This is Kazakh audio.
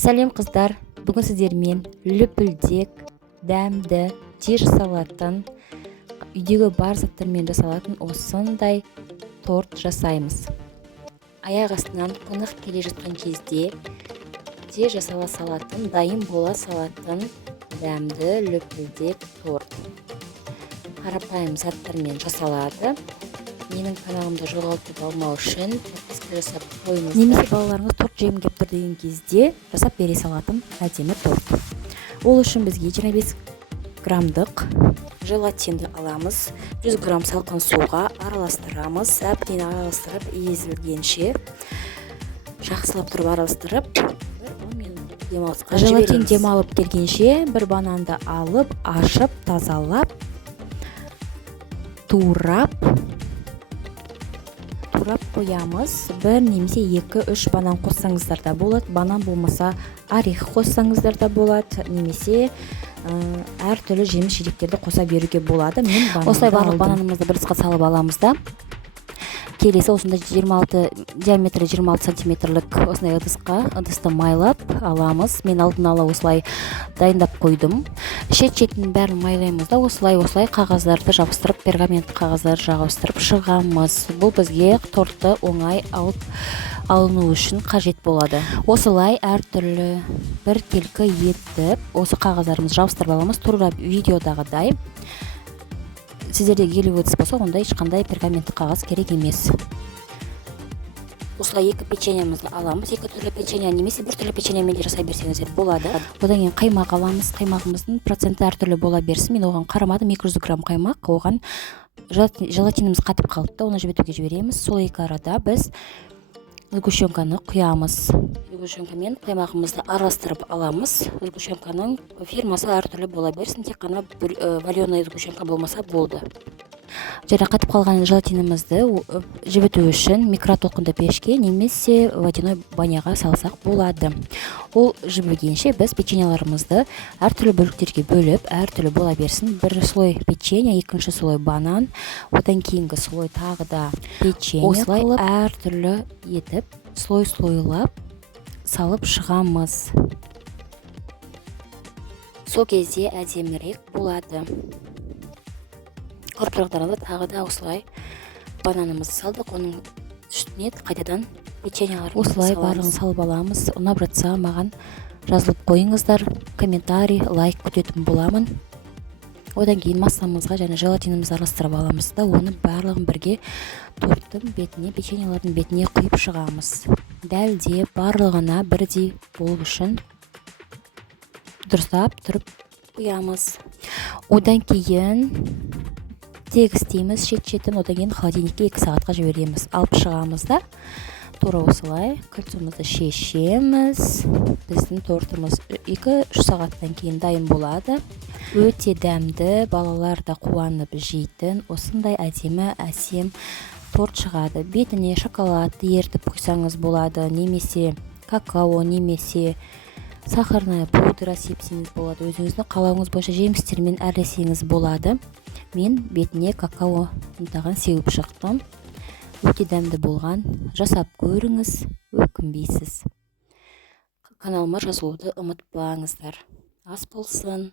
Сәлем қыздар, бүгін сіздермен лүпілдек, дәмді, тез жасалатын, үйдегі бар заттармен жасалатын осындай торт жасаймыз. Аяқ астынан қонақ келе жатқан кезде тез жасала салатын, дайын бола салатын дәмді лүпілдек торт. Қарапайым заттармен жасалады. Менің каналымды жоғалтып алмау үшін подписка жасап қойыңыз. Немесе балаларыңыз торт жеймін деп тұр деген кезде жасап бере салатын әдемі торт. Ол үшін бізге 25 граммдық желатинді аламыз. 100 грамм салқын суға араластырамыз. Әбден араластырып, езілгенше жақсылап тұрып араластырып, 10 минут демалысқа жібереміз. Желатин демалып келгенше бір бананды алып, ашып, тазалап, турап қоямыз. Бір немесе 2-3 банан қоссаңыздар да болады. Банан болмаса орех қоссаңыздар да болады. Немесе әртүрлі жеміс жидектерді қоса беруге болады. Осылай барлық бананымызды бір ыдысқа салып аламыз да. Келесі осында диаметрі 26 сантиметрлік осындай ыдысты майлап аламыз. Мен алдын ала осылай дайындап қойдым. Шет-шетін бәрін майлаймыз да, осылай қағаздарды жабыстырып, пергамент қағаздарды жабыстырып шығамыз. Бұл бізге тортты оңай алыну үшін қажет болады. Осылай әртүрлі бір келкі етіп, осы қағаздарымызды жабыстырып аламыз. Тура видеодағыдай. Сіздерде келіп өтіс болса, онда ешқандай пергаментті қағаз керек емес. Осылай 2 печеньямызды аламыз. 2 түрлі печенья немесе бір түрлі печеньямен де жасай берсеңіздер болады. Одан кейін қаймақ аламыз. Қаймағымыздың проценті әртүрлі бола берсін. Мен оған қарамадым. 200 грамм қаймақ. Оған желатиніміз қатып қалыпты. Оны жібітуге жібереміз. Сол екі арада біз сгущенканы құямыз. Сгущенкамен қаймағымызды араластырып аламыз. Сгущенканың фирмасы әртүрлі бола берсін. Тек қана вареный сгущенка болмаса болды. Және қатып қалған желатинімізді жібіту үшін микротолқынды пешке немесе водяной баняға салсақ болады. Ол жібігенше біз печеньяларымызды әртүрлі бөліктерге бөліп, әртүрлі бола берсін. Бір слой печенья, екінші слой банан, одан кейінгі слой тағы да печенья. Осылай әртүрлі етіп, слой-слойлап салып шығамыз. Сол кезде әдемірек болады. Құрпырықтарында тағы да осылай бананымызды салдық, оның үстіне қайтадан печеньяларымызды саламыз. Осылай барлығын салып аламыз. Ұнап жатса маған жазылып қойыңыздар, комментарий, лайк күтетін боламын. Одан кейін массамызға және желатинімізді араластырып аламыз да, оны барлығын бірге торттың бетіне, печеньялардың бетіне құйып шығамыз. Дәлде барлығына бірдей болу үшін дұрыстап тұрып құямыз. Одан кейін тегістейміз шет-шетін, одан кейін холодильникке 2 сағатқа жібереміз. Алып шығамыз да, тура осылай кольцомызды шешеміз. Біздің тортымыз 2-3 сағаттан кейін дайын болады. Өте дәмді, балалар да қуанып жейтін осындай әдемі әсем торт шығады. Бетіне шоколадты ертіп құйсаңыз болады, немесе какао, немесе сахарная пудра сепсеңіз болады. Өзіңіздің қалауыңыз бойынша жемістермен әрлесеңіз болады. Мен бетіне какао ұнтаған сеуіп шықтым. Өте дәмді болған. Жасап көріңіз, өкінбейсіз. Каналыма жазылуды ұмытпаңыздар. Ас болсын.